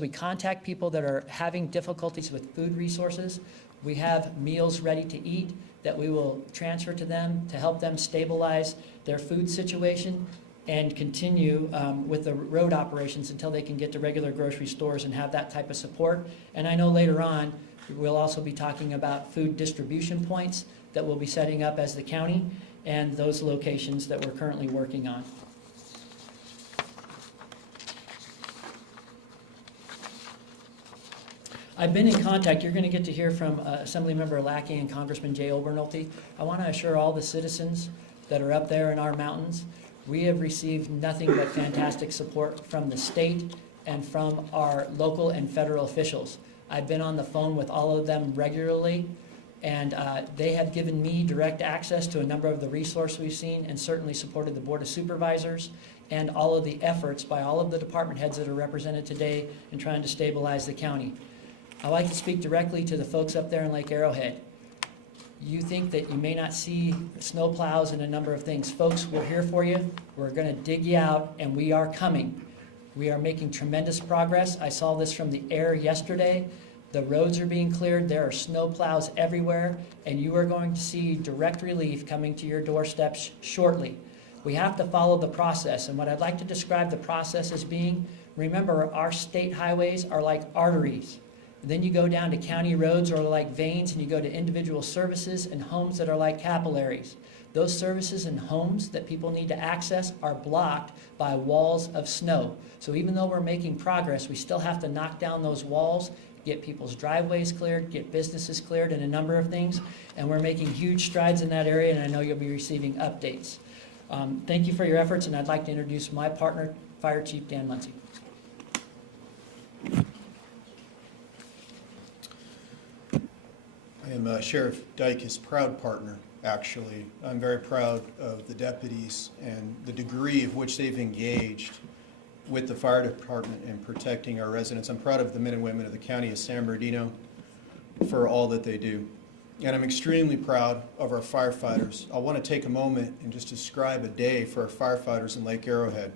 We contact people that are having difficulties with food resources. We have meals ready to eat that we will transfer to them to help them stabilize their food situation and continue with the road operations until they can get to regular grocery stores and have that type of support. And I know later on we'll also be talking about food distribution points that we'll be setting up as the county and those locations that we're currently working on. I've been in contact. You're going to get to hear from Assemblymember Lackey and Congressman Jay Obernolte. I want to assure all the citizens that are up there in our mountains, we have received nothing but fantastic support from the state and from our local and federal officials. I've been on the phone with all of them regularly, and they have given me direct access to a number of the resources we've seen and certainly supported the Board of Supervisors and all of the efforts by all of the department heads that are represented today in trying to stabilize the county. I'd like to speak directly to the folks up there in Lake Arrowhead. You think that you may not see snow plows and a number of things. Folks, we're here for you. We're going to dig you out, and we are coming. We are making tremendous progress. I saw this from the air yesterday. The roads are being cleared. There are snow plows everywhere, and you are going to see direct relief coming to your doorsteps shortly. We have to follow the process, and what I'd like to describe the process as being, remember, our state highways are like arteries. Then you go down to county roads or like veins, and you go to individual services and homes that are like capillaries. Those services and homes that people need to access are blocked by walls of snow. So even though we're making progress, we still have to knock down those walls, get people's driveways cleared, get businesses cleared, and a number of things. And we're making huge strides in that area, and I know you'll be receiving updates. Thank you for your efforts, and I'd like to introduce my partner, Fire Chief Dan Muncie. I am Sheriff Dyke's proud partner, actually. I'm very proud of the deputies and the degree of which they've engaged with the fire department in protecting our residents. I'm proud of the men and women of the county of San Bernardino for all that they do. And I'm extremely proud of our firefighters. I want to take a moment and just describe a day for our firefighters in Lake Arrowhead.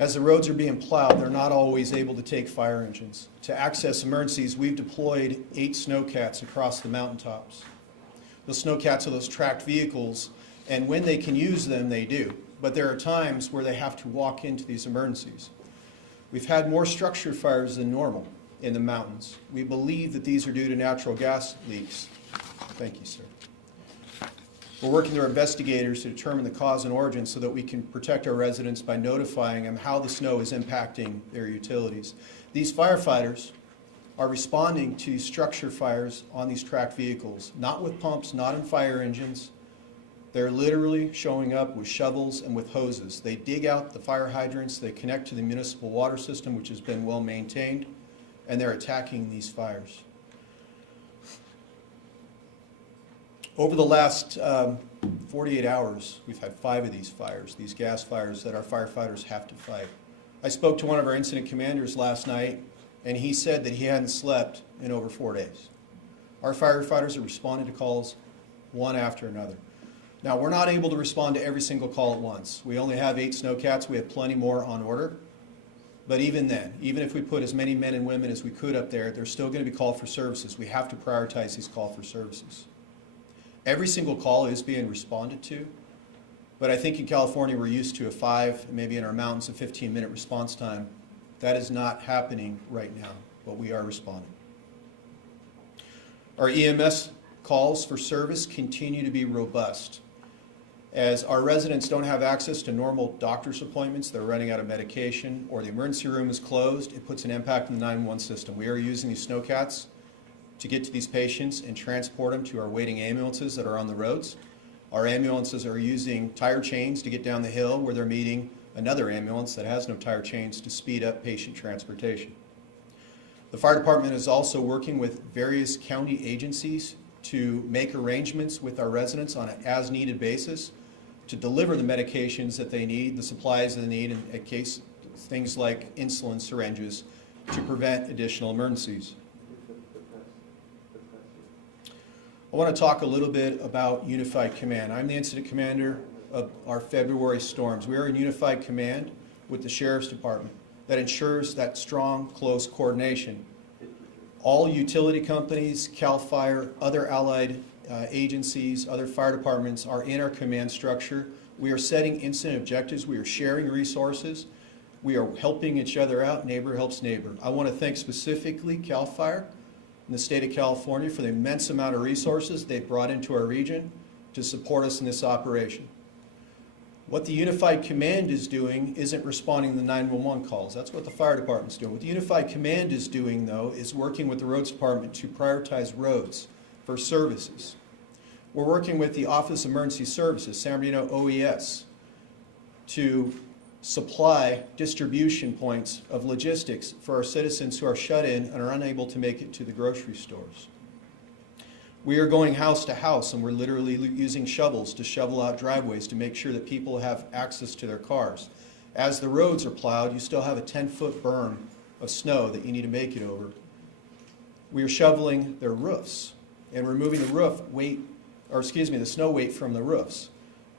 As the roads are being plowed, they're not always able to take fire engines. To access emergencies, we've deployed 8 snowcats across the mountaintops. Those snowcats are those tracked vehicles, and when they can use them, they do. But there are times where they have to walk into these emergencies. We've had more structure fires than normal in the mountains. We believe that these are due to natural gas leaks. Thank you, sir. We're working with our investigators to determine the cause and origin so that we can protect our residents by notifying them how the snow is impacting their utilities. These firefighters are responding to these structure fires on these tracked vehicles, not with pumps, not in fire engines. They're literally showing up with shovels and with hoses. They dig out the fire hydrants, they connect to the municipal water system, which has been well maintained, and they're attacking these fires. Over the last 48 hours, we've had 5 of these fires, these gas fires that our firefighters have to fight. I spoke to one of our incident commanders last night, and he said that he hadn't slept in over 4 days. Our firefighters are responding to calls one after another. Now, we're not able to respond to every single call at once. We only have 8 snowcats. We have plenty more on order. But even then, even if we put as many men and women as we could up there, there's still going to be called for services. We have to prioritize these call for services. Every single call is being responded to, but I think in California we're used to a 5, maybe in our mountains a 15-minute response time. That is not happening right now, but we are responding. Our EMS calls for service continue to be robust. As our residents don't have access to normal doctor's appointments, they're running out of medication, or the emergency room is closed, it puts an impact on the 911 system. We are using these snowcats to get to these patients and transport them to our waiting ambulances that are on the roads. Our ambulances are using tire chains to get down the hill where they're meeting another ambulance that has no tire chains to speed up patient transportation. The fire department is also working with various county agencies to make arrangements with our residents on an as-needed basis to deliver the medications that they need, the supplies that they need, in case things like insulin syringes to prevent additional emergencies. I want to talk a little bit about Unified Command. I'm the incident commander of our February storms. We are in Unified Command with the Sheriff's Department. that ensures that strong, close coordination. All utility companies, CAL FIRE, other allied agencies, other fire departments are in our command structure. We are setting incident objectives. We are sharing resources. We are helping each other out. Neighbor helps neighbor. I want to thank specifically CAL FIRE in the state of California for the immense amount of resources they've brought into our region to support us in this operation. What the Unified Command is doing isn't responding to the 911 calls. That's what the fire department's doing. What the Unified Command is doing, though, is working with the roads department to prioritize roads for services. We're working with the Office of Emergency Services, San Bernardino OES, to supply distribution points of logistics for our citizens who are shut in and are unable to make it to the grocery stores. We are going house to house, and we're literally using shovels to shovel out driveways to make sure that people have access to their cars. As the roads are plowed, you still have a 10-foot berm of snow that you need to make it over. We are shoveling their roofs and removing the snow weight from the roofs.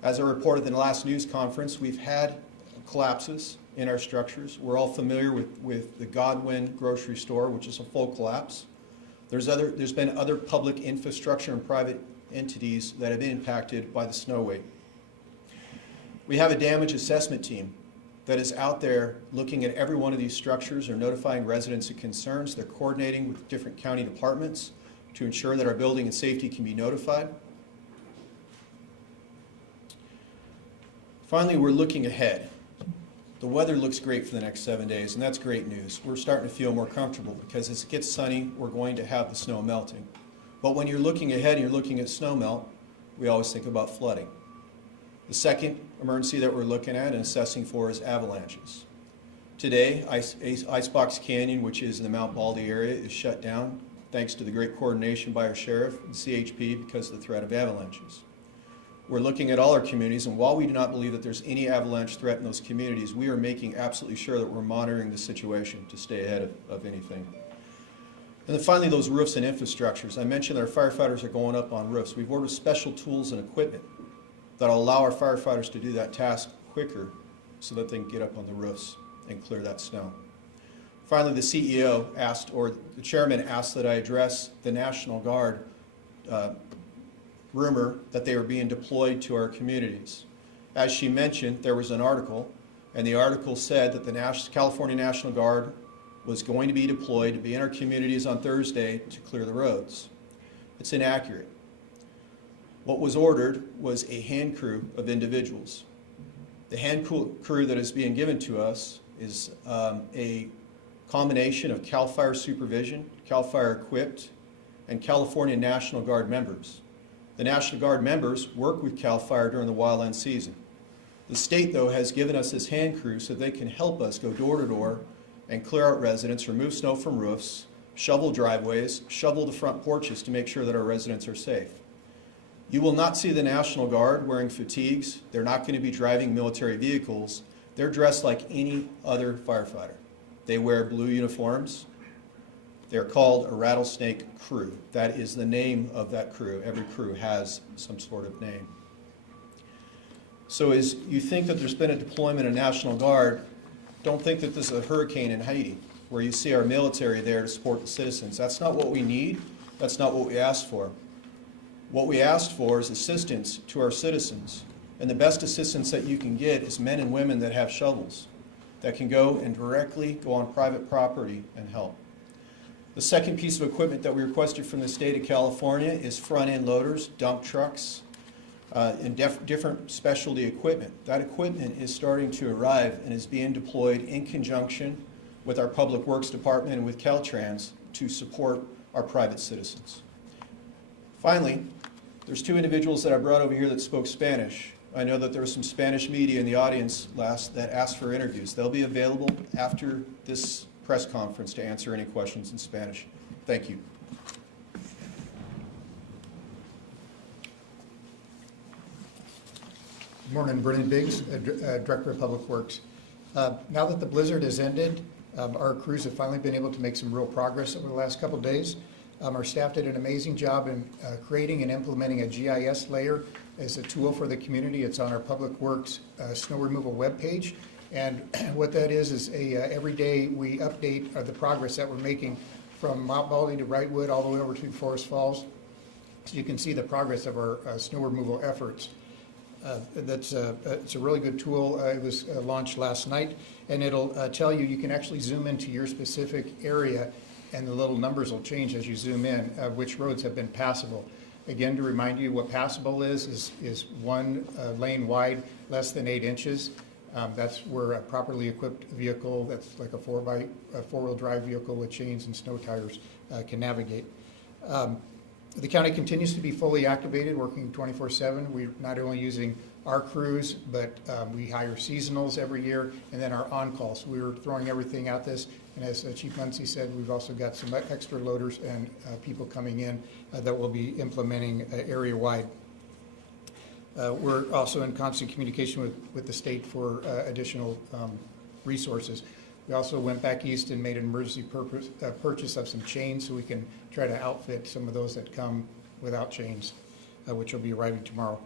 As I reported in the last news conference, we've had collapses in our structures. We're all familiar with the Godwin grocery store, which is a full collapse. There's been other public infrastructure and private entities that have been impacted by the snow weight. We have a damage assessment team that is out there looking at every one of these structures or notifying residents of concerns. They're coordinating with different county departments to ensure that our building and safety can be notified. Finally, we're looking ahead. The weather looks great for the next 7 days, and that's great news. We're starting to feel more comfortable because as it gets sunny, we're going to have the snow melting. But when you're looking ahead and you're looking at snow melt, we always think about flooding. The second emergency that we're looking at and assessing for is avalanches. Today, Icebox Canyon, which is in the Mount Baldy area, is shut down thanks to the great coordination by our sheriff and CHP because of the threat of avalanches. We're looking at all our communities, and while we do not believe that there's any avalanche threat in those communities, we are making absolutely sure that we're monitoring the situation to stay ahead of anything. And then finally, those roofs and infrastructures. I mentioned our firefighters are going up on roofs. We've ordered special tools and equipment that will allow our firefighters to do that task quicker so that they can get up on the roofs and clear that snow. Finally, the CEO asked, or the chairman asked that I address the National Guard rumor that they were being deployed to our communities. As she mentioned, there was an article, and the article said that the California National Guard was going to be deployed to be in our communities on Thursday to clear the roads. It's inaccurate. What was ordered was a hand crew of individuals. The hand crew that is being given to us is a combination of CAL FIRE supervision, CAL FIRE equipped, and California National Guard members. The National Guard members work with CAL FIRE during the wildland season. The state, though, has given us this hand crew so they can help us go door to door and clear out residents, remove snow from roofs, shovel driveways, shovel the front porches to make sure that our residents are safe. You will not see the National Guard wearing fatigues. They're not going to be driving military vehicles. They're dressed like any other firefighter. They wear blue uniforms. They're called a rattlesnake crew. That is the name of that crew. Every crew has some sort of name. So as you think that there's been a deployment of National Guard, don't think that this is a hurricane in Haiti, where you see our military there to support the citizens. That's not what we need. That's not what we asked for. What we asked for is assistance to our citizens. And the best assistance that you can get is men and women that have shovels, that can go and directly go on private property and help. The second piece of equipment that we requested from the state of California is front-end loaders, dump trucks, and different specialty equipment. That equipment is starting to arrive and is being deployed in conjunction with our Public Works Department and with Caltrans to support our private citizens. Finally, there's two individuals that I brought over here that spoke Spanish. I know that there was some Spanish media in the audience that asked for interviews. They'll be available after this press conference to answer any questions in Spanish. Thank you. Good morning, Brennan Biggs, Director of Public Works. Now that the blizzard has ended, our crews have finally been able to make some real progress over the last couple of days. Our staff did an amazing job in creating and implementing a GIS layer as a tool for the community. It's on our Public Works snow removal webpage. And what that is every day we update the progress that we're making from Mount Baldy to Wrightwood all the way over to Forest Falls. So you can see the progress of our snow removal efforts. It's a really good tool. It was launched last night, and it'll tell you, you can actually zoom into your specific area, and the little numbers will change as you zoom in, which roads have been passable. Again, to remind you, what passable is one lane wide, less than 8 inches. That's where a properly equipped vehicle, that's like a four-wheel drive vehicle with chains and snow tires, can navigate. The county continues to be fully activated, working 24/7. We're not only using our crews, but we hire seasonals every year, and then our on-call. So we're throwing everything at this. And as Chief Muncie said, we've also got some extra loaders and people coming in that will be implementing area-wide. We're also in constant communication with the state for additional resources. We also went back east and made an emergency purchase of some chains so we can try to outfit some of those that come without chains, which will be arriving tomorrow.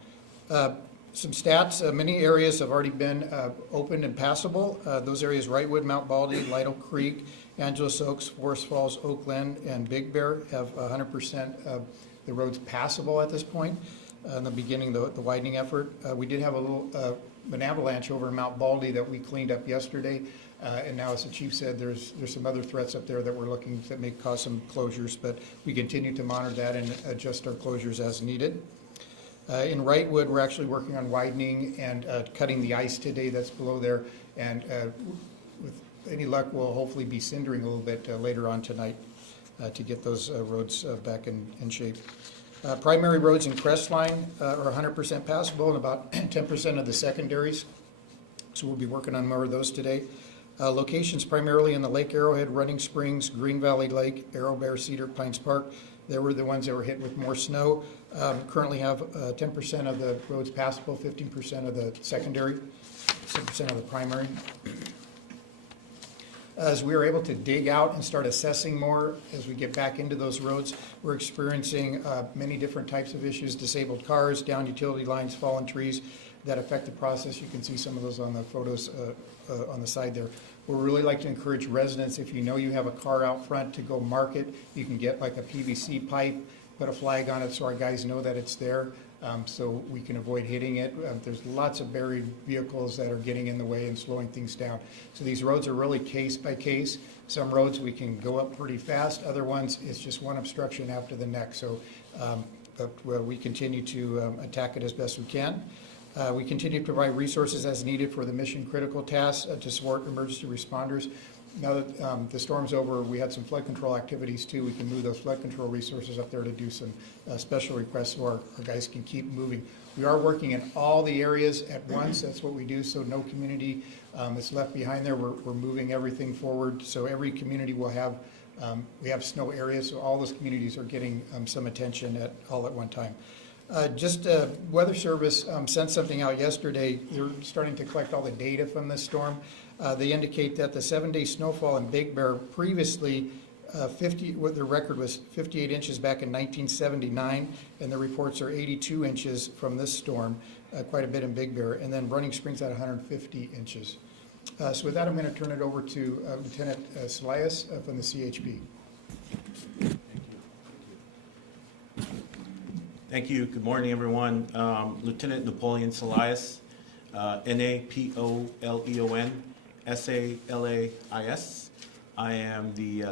Some stats, many areas have already been opened and passable. Those areas, Wrightwood, Mount Baldy, Lytle Creek, Angeles Oaks, Forest Falls, Oak Glen, and Big Bear have 100% of the roads passable at this point. In the beginning, the widening effort. We did have an avalanche over in Mount Baldy that we cleaned up yesterday. And now, as the chief said, there's some other threats up there that we're looking that may cause some closures, but we continue to monitor that and adjust our closures as needed. In Wrightwood, we're actually working on widening and cutting the ice today that's below there, and with any luck, we'll hopefully be cindering a little bit later on tonight to get those roads back in shape. Primary roads in Crestline are 100% passable, and about 10% of the secondaries, so we'll be working on more of those today. Locations primarily in the Lake Arrowhead, Running Springs, Green Valley Lake, Arrow Bear, Cedar, Pines Park. They were the ones that were hit with more snow. Currently have 10% of the roads passable, 15% of the secondary, 7% of the primary. As we are able to dig out and start assessing more as we get back into those roads, we're experiencing many different types of issues: disabled cars, down utility lines, fallen trees that affect the process. You can see some of those on the photos on the side there. We'd really like to encourage residents, if you know you have a car out front, to go mark it. You can get like a PVC pipe, put a flag on it so our guys know that it's there, so we can avoid hitting it. There's lots of buried vehicles that are getting in the way and slowing things down. So these roads are really case by case. Some roads we can go up pretty fast, other ones it's just one obstruction after the next. So we continue to attack it as best we can. We continue to provide resources as needed for the mission critical tasks to support emergency responders. Now that the storm's over, we had some flood control activities too. We can move those flood control resources up there to do some special requests so our guys can keep moving. We are working in all the areas at once. That's what we do, so no community is left behind there. We're moving everything forward, so every community will have, we have snow areas, so all those communities are getting some attention all at one time. Weather Service sent something out yesterday. They're starting to collect all the data from this storm. They indicate that the 7-day snowfall in Big Bear previously, what their record was 58 inches back in 1979, and the reports are 82 inches from this storm, quite a bit in Big Bear, and then Running Springs at 150 inches. So with that, I'm going to turn it over to Lieutenant Salias from the CHP. Thank you. Good morning, everyone. Lieutenant Napoleon Salias, Napoleon Salais. I am the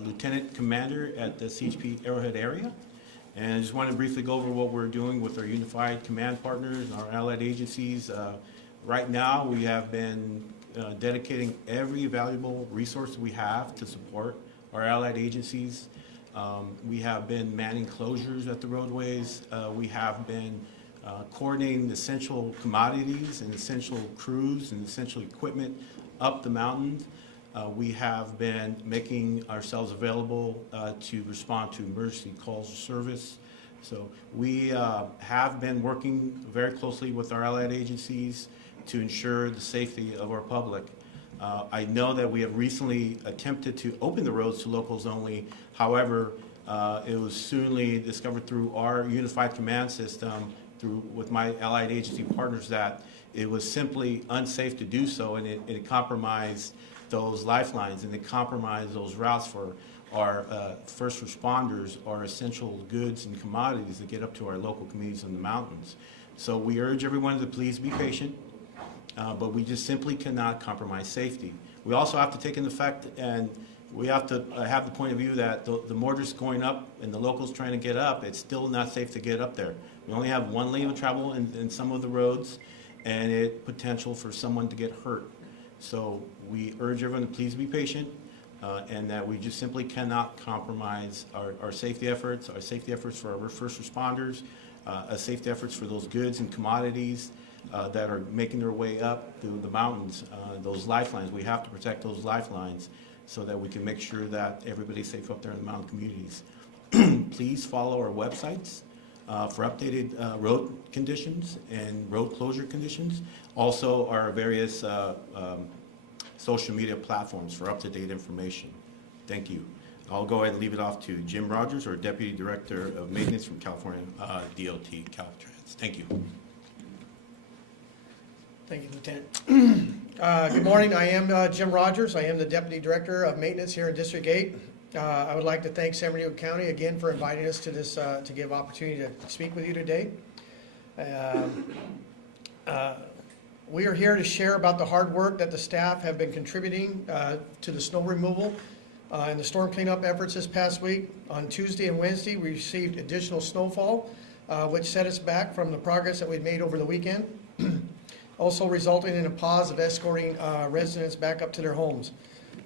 Lieutenant Commander at the CHP Arrowhead area. And I just want to briefly go over what we're doing with our unified command partners and our allied agencies. Right now, we have been dedicating every valuable resource we have to support our allied agencies. We have been manning closures at the roadways. We have been coordinating essential commodities and essential crews and essential equipment up the mountains. We have been making ourselves available to respond to emergency calls of service. So we have been working very closely with our allied agencies to ensure the safety of our public. I know that we have recently attempted to open the roads to locals only. However, it was soonly discovered through our unified command system, with my allied agency partners, that it was simply unsafe to do so, and it compromised those lifelines, and it compromised those routes for our first responders, our essential goods and commodities that get up to our local communities in the mountains. So we urge everyone to please be patient, but we just simply cannot compromise safety. We also have to take into fact, and we have to have the point of view that the mortar's going up and the locals trying to get up, it's still not safe to get up there. We only have one lane of travel in some of the roads, and it potential for someone to get hurt. So we urge everyone to please be patient, and that we just simply cannot compromise our safety efforts for our first responders, safety efforts for those goods and commodities that are making their way up through the mountains, those lifelines. We have to protect those lifelines so that we can make sure that everybody's safe up there in the mountain communities. Please follow our websites for updated road conditions and road closure conditions. Also our various social media platforms for up-to-date information. Thank you. I'll go ahead and leave it off to Jim Rogers, our Deputy Director of Maintenance from California DOT Caltrans. Thank you. Thank you, Lieutenant. Good morning. I am Jim Rogers. I am the Deputy Director of Maintenance here in District 8. I would like to thank San Bernardino County again for inviting us to this to give opportunity to speak with you today. We are here to share about the hard work that the staff have been contributing to the snow removal and the storm cleanup efforts this past week. On Tuesday and Wednesday, we received additional snowfall, which set us back from the progress that we'd made over the weekend, also resulting in a pause of escorting residents back up to their homes.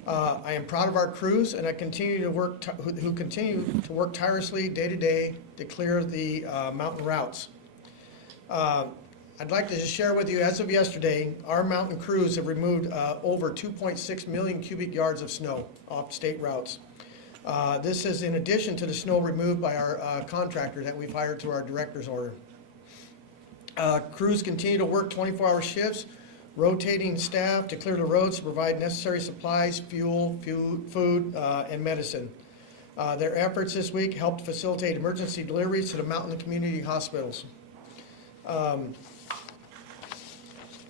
I am proud of our crews, and I continue to work who continue to work tirelessly day to day to clear the mountain routes. I'd like to just share with you, as of yesterday, our mountain crews have removed over 2.6 million cubic yards of snow off state routes. This is in addition to the snow removed by our contractor that we've hired through our director's order. Crews continue to work 24-hour shifts, rotating staff to clear the roads to provide necessary supplies, fuel, food, and medicine. Their efforts this week helped facilitate emergency deliveries to the mountain community hospitals.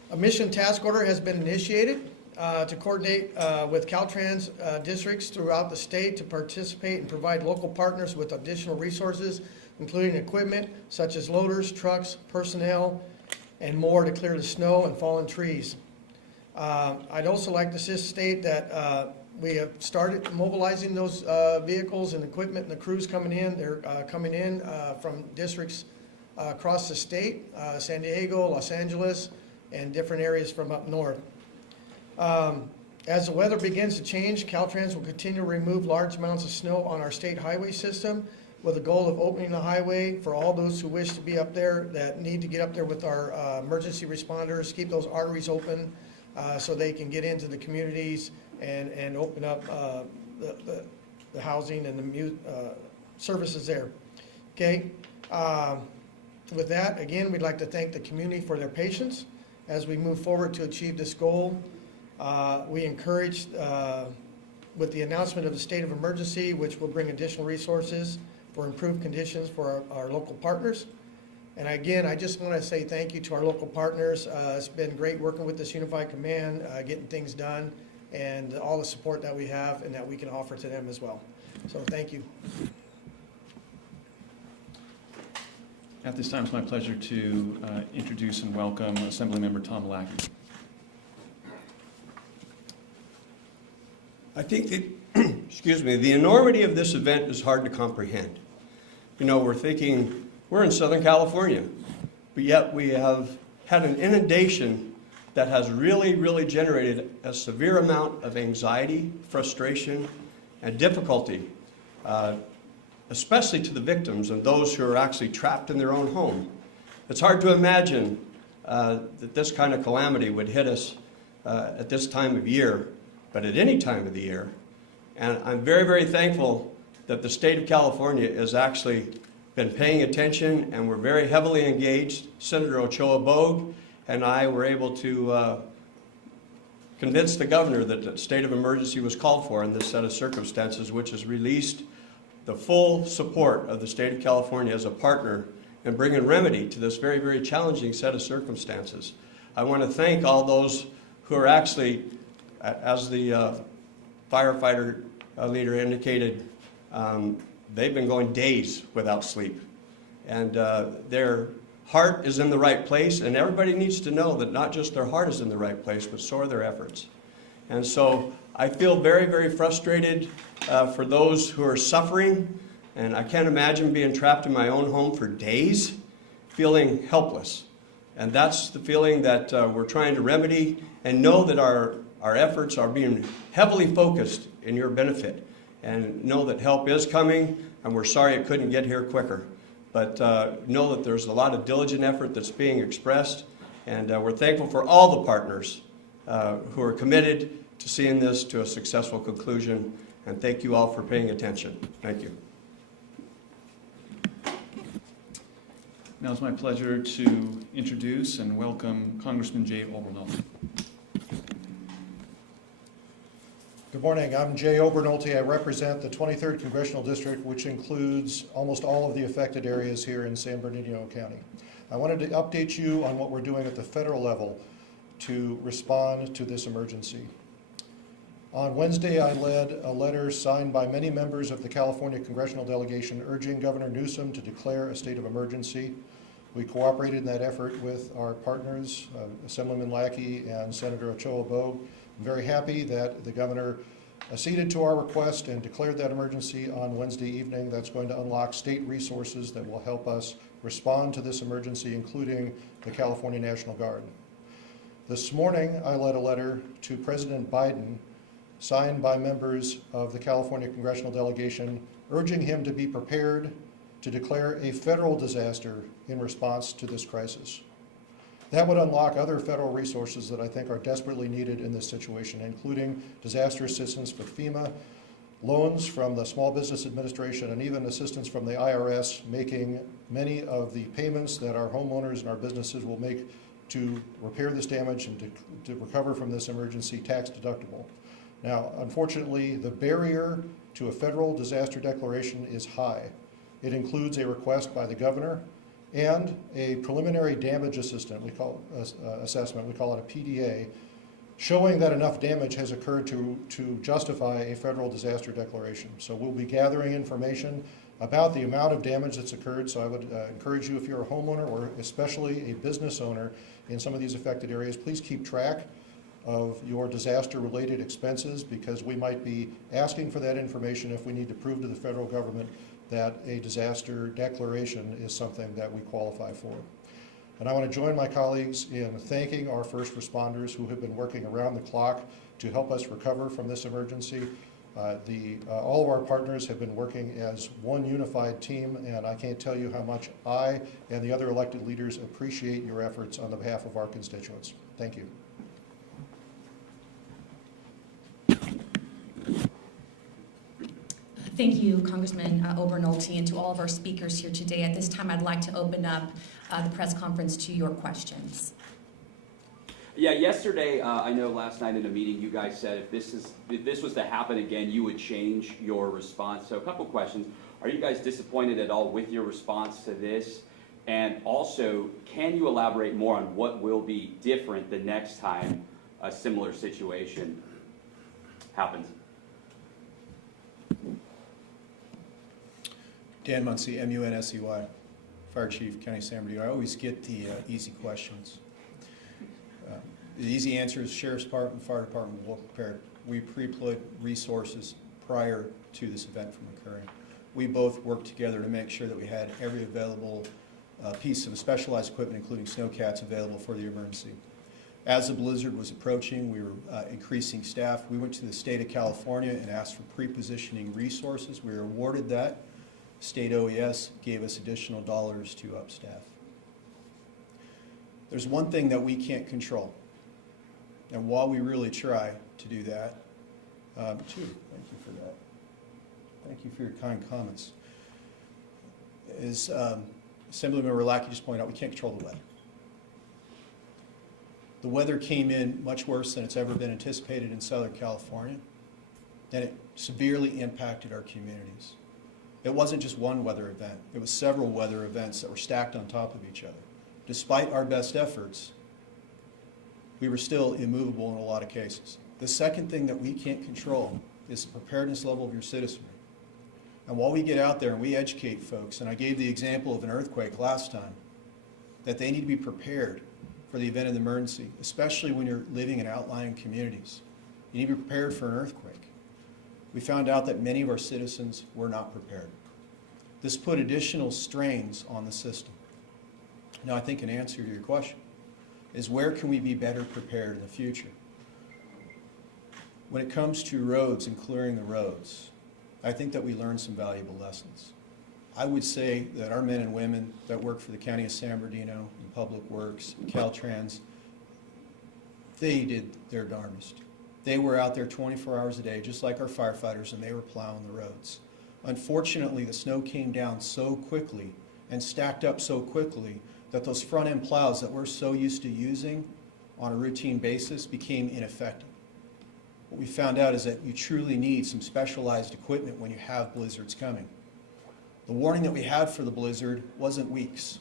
A mission task order has been initiated to coordinate with Caltrans districts throughout the state to participate and provide local partners with additional resources, including equipment such as loaders, trucks, personnel, and more to clear the snow and fallen trees. I'd also like to state that we have started mobilizing those vehicles and equipment, and the crews coming in. They're coming in from districts across the state, San Diego, Los Angeles, and different areas from up north. As the weather begins to change, Caltrans will continue to remove large amounts of snow on our state highway system with the goal of opening the highway for all those who wish to be up there, that need to get up there with our emergency responders, keep those arteries open so they can get into the communities and open up the housing and the services there. Okay. With that, again, we'd like to thank the community for their patience as we move forward to achieve this goal. We encourage, with the announcement of the state of emergency, which will bring additional resources for improved conditions for our local partners. And again, I just want to say thank you to our local partners. It's been great working with this Unified Command, getting things done, and all the support that we have and that we can offer to them as well. So thank you. At this time, it's my pleasure to introduce and welcome Assemblymember Tom Lackey. I think that, excuse me, the enormity of this event is hard to comprehend. You know, we're thinking, we're in Southern California, but yet we have had an inundation that has really generated a severe amount of anxiety, frustration, and difficulty, especially to the victims and those who are actually trapped in their own home. It's hard to imagine that this kind of calamity would hit us at this time of year, but at any time of the year. And I'm very thankful that the state of California has actually been paying attention, and we're very heavily engaged. Senator Ochoa Bogue and I were able to convince the governor that the state of emergency was called for in this set of circumstances, which has released the full support of the state of California as a partner in bringing remedy to this very challenging set of circumstances. I want to thank all those who are actually, as the firefighter leader indicated, they've been going days without sleep. And their heart is in the right place, and everybody needs to know that not just their heart is in the right place, but so are their efforts. And so I feel very, very frustrated for those who are suffering, and I can't imagine being trapped in my own home for days, feeling helpless. And that's the feeling that we're trying to remedy, and know that our efforts are being heavily focused in your benefit. And know that help is coming, and we're sorry it couldn't get here quicker. But know that there's a lot of diligent effort that's being expressed, and we're thankful for all the partners who are committed to seeing this to a successful conclusion. And thank you all for paying attention. Thank you. Now it's my pleasure to introduce and welcome Congressman Jay Obernolte. Good morning. I'm Jay Obernolte. I represent the 23rd Congressional District, which includes almost all of the affected areas here in San Bernardino County. I wanted to update you on what we're doing at the federal level to respond to this emergency. On Wednesday, I led a letter signed by many members of the California Congressional Delegation urging Governor Newsom to declare a state of emergency. We cooperated in that effort with our partners, Assemblyman Lackey and Senator Ochoa Bogue. I'm very happy that the governor acceded to our request and declared that emergency on Wednesday evening. That's going to unlock state resources that will help us respond to this emergency, including the California National Guard. This morning, I led a letter to President Biden, signed by members of the California Congressional Delegation, urging him to be prepared to declare a federal disaster in response to this crisis. That would unlock other federal resources that I think are desperately needed in this situation, including disaster assistance for FEMA, loans from the Small Business Administration, and even assistance from the IRS, making many of the payments that our homeowners and our businesses will make to repair this damage and to recover from this emergency tax deductible. Now, unfortunately, the barrier to a federal disaster declaration is high. It includes a request by the governor and a preliminary damage assessment, we call it a PDA, showing that enough damage has occurred to justify a federal disaster declaration. So we'll be gathering information about the amount of damage that's occurred. So I would encourage you, if you're a homeowner or especially a business owner in some of these affected areas, please keep track of your disaster-related expenses, because we might be asking for that information if we need to prove to the federal government that a disaster declaration is something that we qualify for. And I want to join my colleagues in thanking our first responders who have been working around the clock to help us recover from this emergency. All of our partners have been working as one unified team, and I can't tell you how much I and the other elected leaders appreciate your efforts on the behalf of our constituents. Thank you. Thank you, Congressman Obernolte, and to all of our speakers here today. At this time, I'd like to open up the press conference to your questions. Yeah, yesterday, I know last night in a meeting, you guys said if this was to happen again, you would change your response. So a couple questions. Are you guys disappointed at all with your response to this? And also, can you elaborate more on what will be different the next time a similar situation happens? Dan Muncy, M-U-N-S-E-Y, Fire Chief, County of San Bernardino. I always get the easy questions. The easy answer is Sheriff's Department, Fire Department well prepared. We pre-deployed resources prior to this event from occurring. We both worked together to make sure that we had every available piece of specialized equipment, including snowcats, available for the emergency. As the blizzard was approaching, we were increasing staff. We went to the state of California and asked for pre-positioning resources. We were awarded that. State OES gave us additional dollars to up staff. There's one thing that we can't control, and while we really try to do that, thank you for that. Thank you for your kind comments. As Assemblymember Lackey just pointed out, we can't control the weather. The weather came in much worse than it's ever been anticipated in Southern California, and it severely impacted our communities. It wasn't just one weather event. It was several weather events that were stacked on top of each other. Despite our best efforts, we were still immovable in a lot of cases. The second thing that we can't control is the preparedness level of your citizenry. And while we get out there and we educate folks, and I gave the example of an earthquake last time, that they need to be prepared for the event of the emergency, especially when you're living in outlying communities. You need to be prepared for an earthquake. We found out that many of our citizens were not prepared. This put additional strains on the system. Now, I think an answer to your question is, where can we be better prepared in the future? When it comes to roads and clearing the roads, I think that we learned some valuable lessons. I would say that our men and women that work for the County of San Bernardino, and Public Works, Caltrans, they did their darndest. They were out there 24 hours a day, just like our firefighters, and they were plowing the roads. Unfortunately, the snow came down so quickly and stacked up so quickly that those front-end plows that we're so used to using on a routine basis became ineffective. What we found out is that you truly need some specialized equipment when you have blizzards coming. The warning that we had for the blizzard wasn't weeks.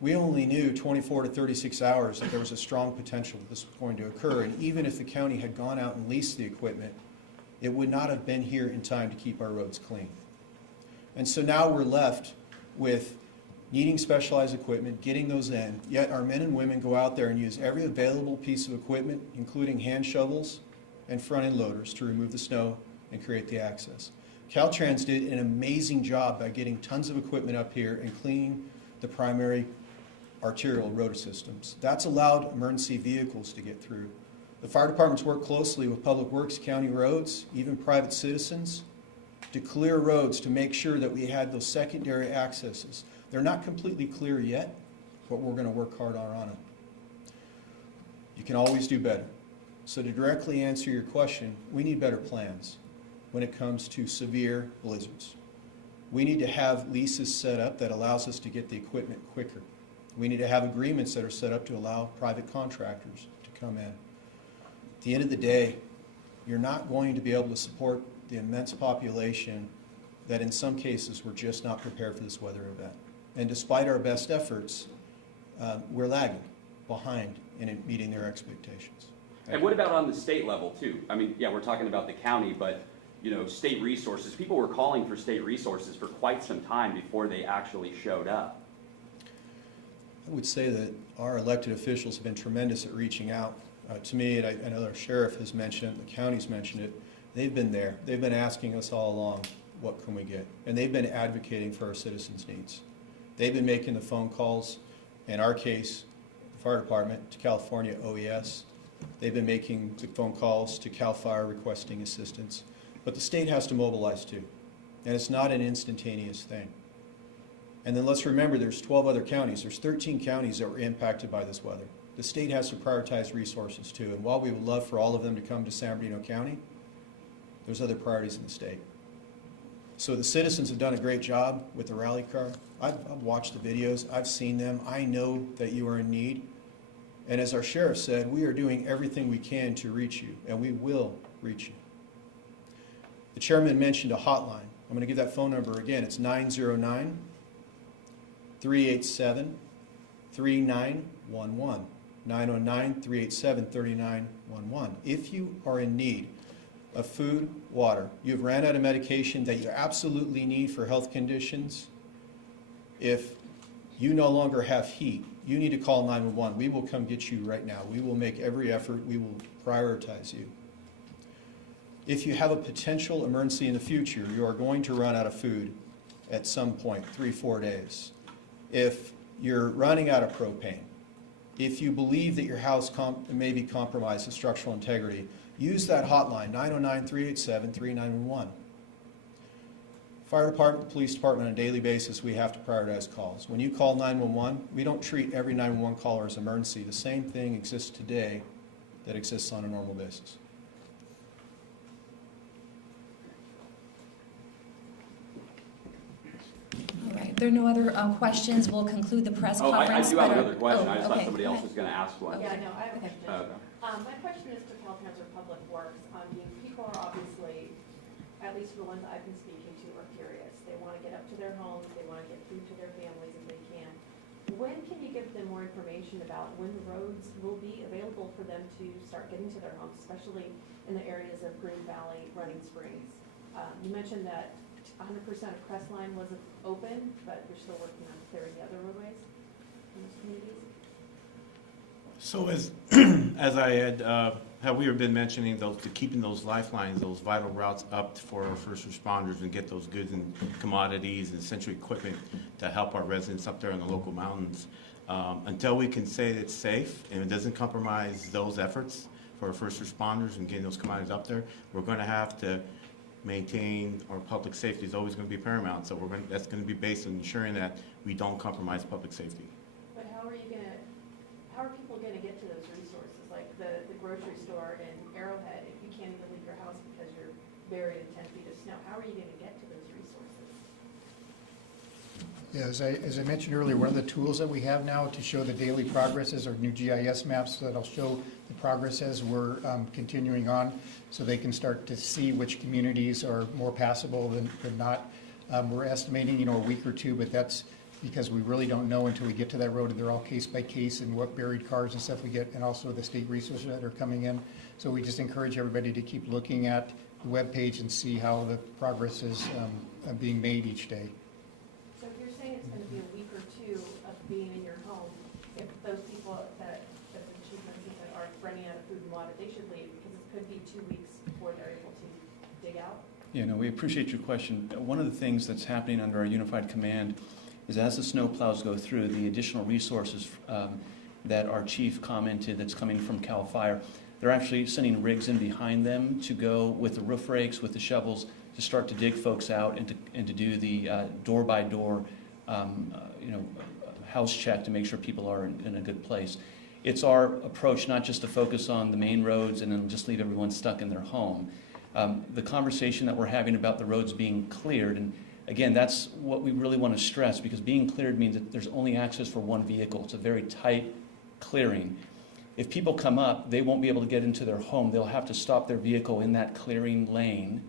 We only knew 24 to 36 hours that there was a strong potential that this was going to occur, and even if the county had gone out and leased the equipment, it would not have been here in time to keep our roads clean. And so now we're left with needing specialized equipment, getting those in, yet our men and women go out there and use every available piece of equipment, including hand shovels and front-end loaders, to remove the snow and create the access. Caltrans did an amazing job by getting tons of equipment up here and cleaning the primary arterial road systems. That's allowed emergency vehicles to get through. The fire departments work closely with Public Works, county roads, even private citizens, to clear roads to make sure that we had those secondary accesses. They're not completely clear yet, but we're going to work hard on them. You can always do better. So to directly answer your question, we need better plans when it comes to severe blizzards. We need to have leases set up that allows us to get the equipment quicker. We need to have agreements that are set up to allow private contractors to come in. At the end of the day, you're not going to be able to support the immense population that in some cases were just not prepared for this weather event. And despite our best efforts, we're lagging behind in meeting their expectations. And what about on the state level too? I mean, yeah, we're talking about the county, but you know, state resources. People were calling for state resources for quite some time before they actually showed up. I would say that our elected officials have been tremendous at reaching out to me, and I know our sheriff has mentioned it, the county's mentioned it. They've been there. They've been asking us all along, what can we get? And they've been advocating for our citizens' needs. They've been making the phone calls, in our case, the fire department, to California OES. They've been making the phone calls to CAL FIRE requesting assistance. But the state has to mobilize too, and it's not an instantaneous thing. And then let's remember there's 12 other counties. There's 13 counties that were impacted by this weather. The state has to prioritize resources too, and while we would love for all of them to come to San Bernardino County, there's other priorities in the state. So the citizens have done a great job with the rally car. I've watched the videos. I've seen them. I know that you are in need. And as our sheriff said, we are doing everything we can to reach you, and we will reach you. The chairman mentioned a hotline. I'm going to give that phone number again. It's 909-387-3911. 909-387-3911. If you are in need of food, water, you've ran out of medication that you absolutely need for health conditions, if you no longer have heat, you need to call 911. We will come get you right now. We will make every effort. We will prioritize you. If you have a potential emergency in the future, you are going to run out of food at some point, 3-4 days. If you're running out of propane, if you believe that your house may be compromised with structural integrity, use that hotline, 909-387-3911. Fire department, police department, on a daily basis, we have to prioritize calls. When you call 911, we don't treat every 911 caller as emergency. The same thing exists today that exists on a normal basis. All right, if there are no other questions, we'll conclude the press Oh, I conference. do have another question. I just thought okay. somebody else was going to ask one. Yeah, no, I have a question. Okay. My question is to Caltrans or Public Works. I mean, people are obviously, at least the ones I've been speaking to, are curious. They want to get up to their homes, they want to get food to their families if they can. When can you give them more information about when the roads will be available for them to start getting to their homes, especially in the areas of Green Valley, Running Springs? You mentioned that 100% of Crestline wasn't open, but you're still working on clearing the other roadways in those communities? So as I had, how we have been mentioning, keeping those lifelines, those vital routes up for our first responders and get those goods and commodities and essential equipment to help our residents up there in the local mountains. Until we can say it's safe and it doesn't compromise those efforts for our first responders and getting those commodities up there, we're going to have to maintain our public safety is always going to be paramount. So that's going to be based on ensuring that we don't compromise public safety. But how are people going to get to those resources? Like the grocery store in Arrowhead, if you can't even leave your house because you're buried in 10 feet of snow, how are you going to get to those resources? Yeah, as I mentioned earlier, one of the tools that we have now to show the daily progress is our new GIS maps that'll show the progress as we're continuing on, so they can start to see which communities are more passable than not. We're estimating, a week or two, but that's because we really don't know until we get to that road, and they're all case by case and what buried cars and stuff we get, and also the state resources that are coming in. So we just encourage everybody to keep looking at the webpage and see how the progress is being made each day. So if you're saying it's going to be a week or two of being in your home, if those people that the chief mentioned that are running out of food and water, they should leave, because it could be 2 weeks before they're able to dig out? Yeah, no, we appreciate your question. One of the things that's happening under our unified command is as the snow plows go through, the additional resources that our chief commented that's coming from CAL FIRE, they're actually sending rigs in behind them to go with the roof rakes, with the shovels, to start to dig folks out and to do the door-by-door house check to make sure people are in a good place. It's our approach not just to focus on the main roads and then just leave everyone stuck in their home. The conversation that we're having about the roads being cleared, and again, that's what we really want to stress, because being cleared means that there's only access for one vehicle. It's a very tight clearing. If people come up, they won't be able to get into their home. They'll have to stop their vehicle in that clearing lane,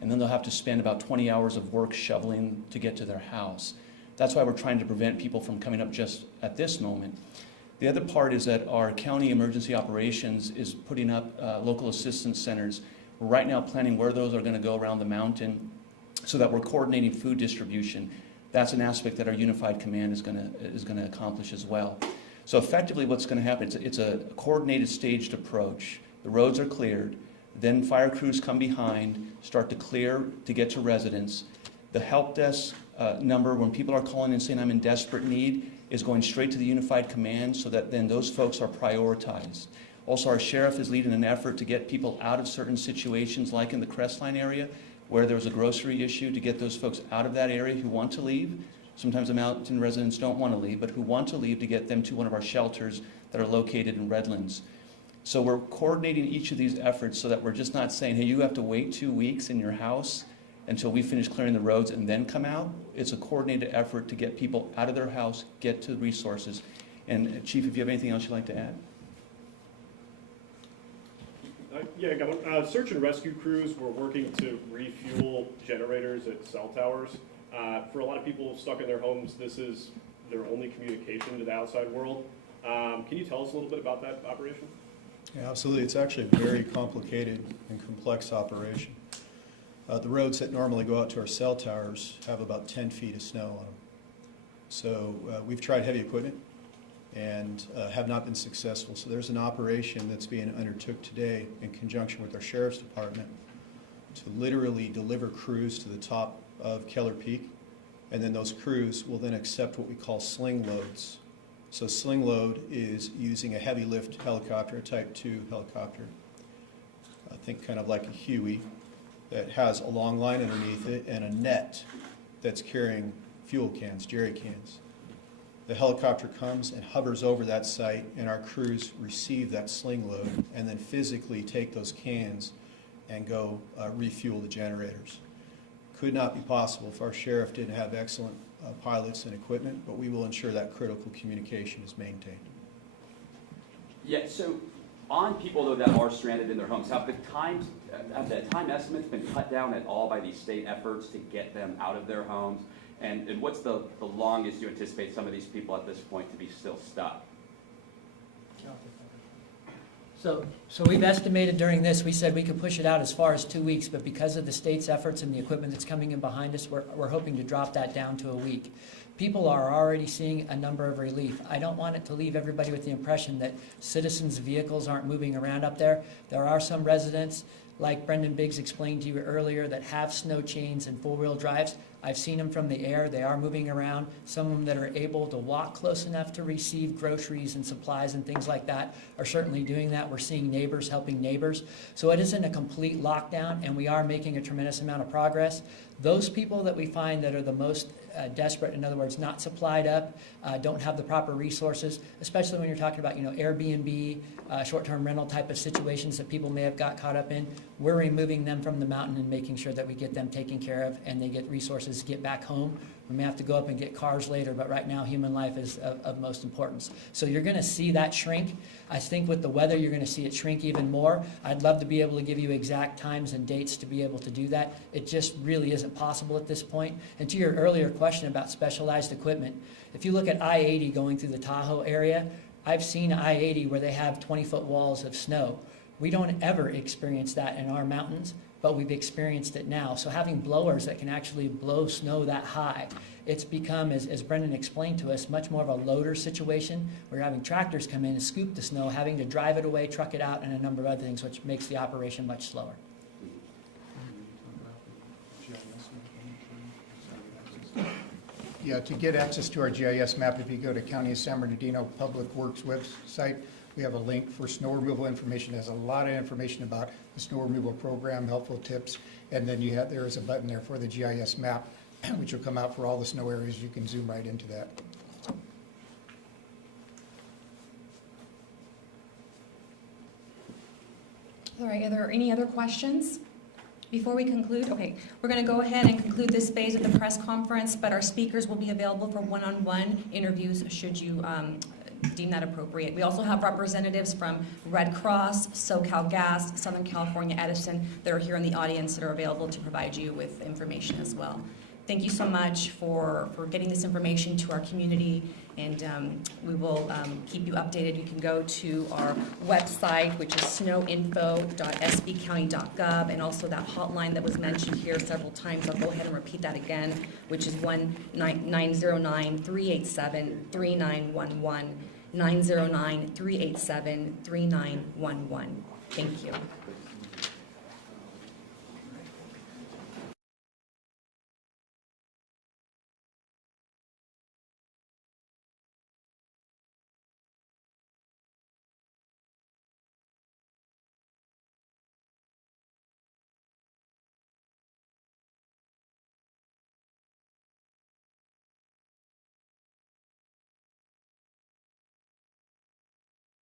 and then they'll have to spend about 20 hours of work shoveling to get to their house. That's why we're trying to prevent people from coming up just at this moment. The other part is that our county emergency operations is putting up local assistance centers. We're right now planning where those are going to go around the mountain, so that we're coordinating food distribution. That's an aspect that our unified command is going to accomplish as well. So effectively what's going to happen, it's a coordinated, staged approach. The roads are cleared, then fire crews come behind, start to clear to get to residents. The help desk number, when people are calling and saying I'm in desperate need, is going straight to the unified command, so that then those folks are prioritized. Also, our sheriff is leading an effort to get people out of certain situations, like in the Crestline area, where there was a grocery issue, to get those folks out of that area who want to leave. Sometimes the mountain residents don't want to leave, but who want to leave, to get them to one of our shelters that are located in Redlands. So we're coordinating each of these efforts so that we're just not saying, hey, you have to wait 2 weeks in your house until we finish clearing the roads and then come out. It's a coordinated effort to get people out of their house, get to the resources. And Chief, if you have anything else you'd like to add? Yeah, I got one. Search and rescue crews were working to refuel generators at cell towers. For a lot of people stuck in their homes, this is their only communication to the outside world. Can you tell us a little bit about that operation? Yeah, absolutely. It's actually a very complicated and complex operation. The roads that normally go out to our cell towers have about 10 feet of snow on them. So we've tried heavy equipment and have not been successful. So there's an operation that's being undertook today in conjunction with our Sheriff's Department to literally deliver crews to the top of Keller Peak, and then those crews will then accept what we call sling loads. So sling load is using a heavy lift helicopter, a Type 2 helicopter, I think kind of like a Huey, that has a long line underneath it and a net that's carrying fuel cans, jerry cans. The helicopter comes and hovers over that site, and our crews receive that sling load and then physically take those cans and go refuel the generators. Could not be possible if our sheriff didn't have excellent pilots and equipment, but we will ensure that critical communication is maintained. Yeah, so on people though that are stranded in their homes, have the time estimates been cut down at all by these state efforts to get them out of their homes? And what's the longest you anticipate some of these people at this point to be still stuck? So we've estimated during this, we said we could push it out as far as 2 weeks, but because of the state's efforts and the equipment that's coming in behind us, we're hoping to drop that down to a week. People are already seeing a number of relief. I don't want it to leave everybody with the impression that citizens' vehicles aren't moving around up there. There are some residents, like Brendan Biggs explained to you earlier, that have snow chains and four-wheel drives. I've seen them from the air. They are moving around. Some of them that are able to walk close enough to receive groceries and supplies and things like that are certainly doing that. We're seeing neighbors helping neighbors. So it isn't a complete lockdown, and we are making a tremendous amount of progress. Those people that we find that are the most desperate, in other words, not supplied up, don't have the proper resources, especially when you're talking about, Airbnb, short-term rental type of situations that people may have got caught up in. We're removing them from the mountain and making sure that we get them taken care of and they get resources to get back home. We may have to go up and get cars later, but right now human life is of most importance. So you're going to see that shrink. I think with the weather, you're going to see it shrink even more. I'd love to be able to give you exact times and dates to be able to do that. It just really isn't possible at this point. And to your earlier question about specialized equipment, if you look at I-80 going through the Tahoe area, I've seen I-80 where they have 20-foot walls of snow. We don't ever experience that in our mountains, but we've experienced it now. So having blowers that can actually blow snow that high, it's become, as Brendan explained to us, much more of a loader situation. We're having tractors come in and scoop the snow, having to drive it away, truck it out, and a number of other things, which makes the operation much slower. Yeah, to get access to our GIS map, if you go to County of San Bernardino Public Works website, we have a link for snow removal information. It has a lot of information about the snow removal program, helpful tips, and then there is a button there for the GIS map, which will come out for all the snow areas. You can zoom right into that. All right, are there any other questions? Before we conclude, okay, we're going to go ahead and conclude this phase of the press conference, but our speakers will be available for one-on-one interviews should you deem that appropriate. We also have representatives from Red Cross, SoCal Gas, Southern California Edison that are here in the audience that are available to provide you with information as well. Thank you so much for getting this information to our community, and we will keep you updated. You can go to our website, which is snowinfo.sbcounty.gov, and also that hotline that was mentioned here several times. I'll go ahead and repeat that again, which is 1-909-387-3911, 909-387-3911. Thank you.